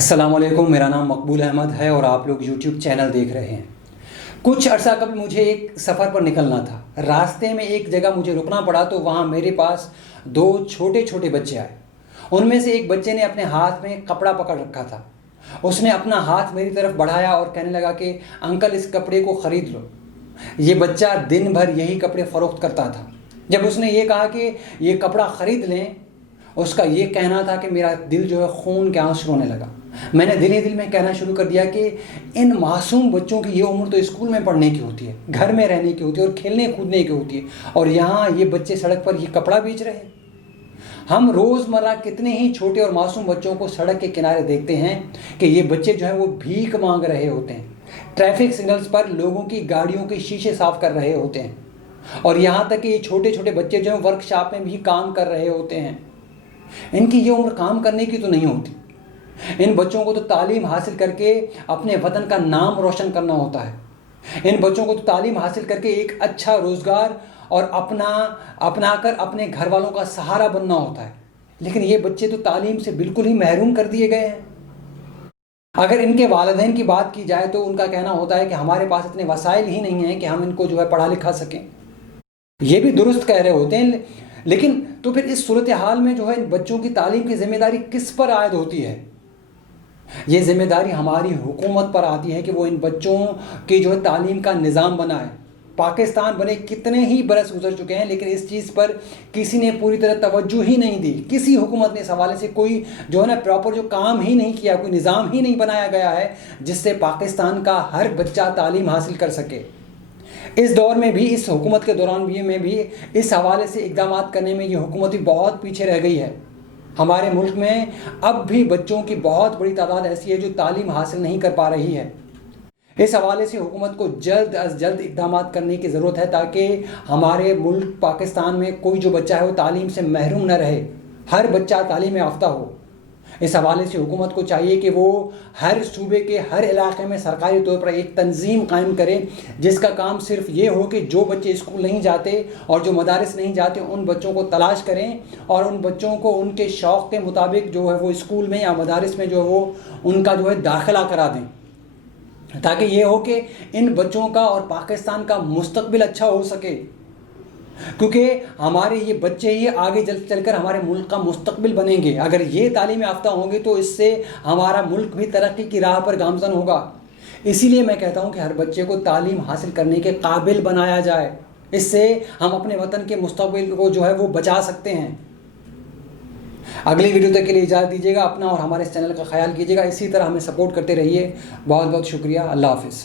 अस्सलाम वालेकुम। मेरा नाम मकबूल अहमद है और आप लोग यूट्यूब चैनल देख रहे हैं। कुछ अर्सा कबल मुझे एक सफ़र पर निकलना था। रास्ते में एक जगह मुझे रुकना पड़ा तो वहाँ मेरे पास दो छोटे छोटे बच्चे आए। उनमें से एक बच्चे ने अपने हाथ में कपड़ा पकड़ रखा था। उसने अपना हाथ मेरी तरफ बढ़ाया और कहने लगा कि अंकल इस कपड़े को ख़रीद लो। ये बच्चा दिन भर यही कपड़े फ़रोख्त करता था। जब उसने ये कहा कि ये कपड़ा ख़रीद लें, उसका ये कहना था कि मेरा दिल जो है खून के आंसू रोने लगा। मैंने दिल ही दिल में कहना शुरू कर दिया कि इन मासूम बच्चों की ये उम्र तो स्कूल में पढ़ने की होती है, घर में रहने की होती है और खेलने कूदने की होती है, और यहाँ ये बच्चे सड़क पर ये कपड़ा बेच रहे हैं। हम रोज़मर्रा कितने ही छोटे और मासूम बच्चों को सड़क के किनारे देखते हैं कि ये बच्चे जो हैं वो भीख मांग रहे होते हैं, ट्रैफिक सिग्नल्स पर लोगों की गाड़ियों के शीशे साफ कर रहे होते हैं, और यहाँ तक कि ये छोटे छोटे बच्चे जो हैं वर्कशॉप में भी काम कर रहे होते हैं। इनकी ये उम्र काम करने की तो नहीं होती। इन बच्चों को तो तालीम हासिल करके अपने वतन का नाम रोशन करना होता है। इन बच्चों को तो तालीम हासिल करके एक अच्छा रोज़गार और अपनाकर अपने घर वालों का सहारा बनना होता है। लेकिन ये बच्चे तो तालीम से बिल्कुल ही महरूम कर दिए गए हैं। अगर इनके वालिदैन की बात की जाए तो उनका कहना होता है कि हमारे पास इतने वसाइल ही नहीं हैं कि हम इनको जो है पढ़ा लिखा सकें। ये भी दुरुस्त कह रहे होते हैं, लेकिन तो फिर इस सूरत हाल में जो है इन बच्चों की तालीम की ज़िम्मेदारी किस पर आयद होती है? ये ज़िम्मेदारी हमारी हुकूमत पर आती है कि वो इन बच्चों की जो है तालीम का निज़ाम बनाए। पाकिस्तान बने कितने ही बरस गुजर चुके हैं, लेकिन इस चीज़ पर किसी ने पूरी तरह तवज्जो ही नहीं दी। किसी हुकूमत ने इस हवाले से कोई जो है ना प्रॉपर जो काम ही नहीं किया, कोई निज़ाम ही नहीं बनाया गया है जिससे पाकिस्तान का हर बच्चा तालीम हासिल कर सके। इस दौर में भी, इस हुकूमत के दौरान भी इस हवाले से इक़दाम करने में ये हुकूमत भी बहुत पीछे रह गई है। हमारे मुल्क में अब भी बच्चों की बहुत बड़ी तादाद ऐसी है जो तालीम हासिल नहीं कर पा रही है। इस हवाले से हुकूमत को जल्द अज जल्द इक़दाम करने की ज़रूरत है ताकि हमारे मुल्क पाकिस्तान में कोई जो बच्चा है वो तालीम से महरूम न रहे, हर बच्चा तालीम याफ्ता हो। इस हवाले से हुकूमत को चाहिए कि वो हर सूबे के हर इलाके में सरकारी तौर पर एक तंजीम कायम करे जिसका काम सिर्फ ये हो कि जो बच्चे स्कूल नहीं जाते और जो मदारिस नहीं जाते उन बच्चों को तलाश करें और उन बच्चों को उनके शौक़ के मुताबिक जो है वो स्कूल में या मदारिस में जो है वो उनका जो है दाखिला करा दें, ताकि ये हो कि इन बच्चों का और पाकिस्तान का मुस्तकबिल अच्छा हो सके। क्योंकि हमारे ये बच्चे ही आगे चलकर हमारे मुल्क का मुस्तकबिल बनेंगे। अगर ये तालीम याफ्ता होंगे तो इससे हमारा मुल्क भी तरक्की की राह पर गामज़न होगा। इसीलिए मैं कहता हूँ कि हर बच्चे को तालीम हासिल करने के काबिल बनाया जाए। इससे हम अपने वतन के मुस्तकबिल को जो है वो बचा सकते हैं। अगली वीडियो तक के लिए इजाज़त दीजिएगा। अपना और हमारे इस चैनल का ख्याल कीजिएगा। इसी तरह हमें सपोर्ट करते रहिए। बहुत बहुत शुक्रिया। अल्लाह हाफ़िज़।